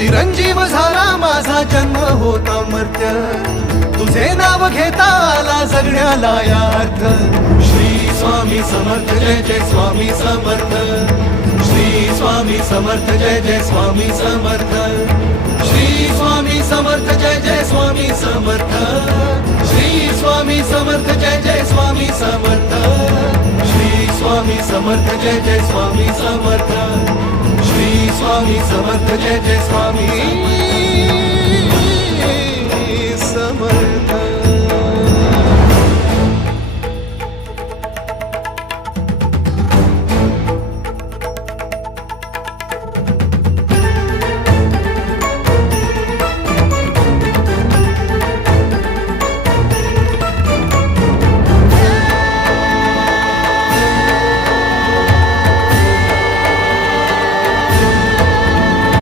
चिरंजीव झाला माझा जन्म होता मर्त्य, तुझे नाव घेता आला जगण्याला यार्थ. श्री स्वामी समर्थ जय जय स्वामी समर्थ, श्री स्वामी समर्थ जय जय स्वामी समर्थ, श्री स्वामी समर्थ जय जय स्वामी समर्थ, श्री स्वामी समर्थ जय जय स्वामी समर्थ, श्री स्वामी समर्थ जय जय स्वामी समर्थ, श्री स्वामी समर्थ जय जय स्वामी.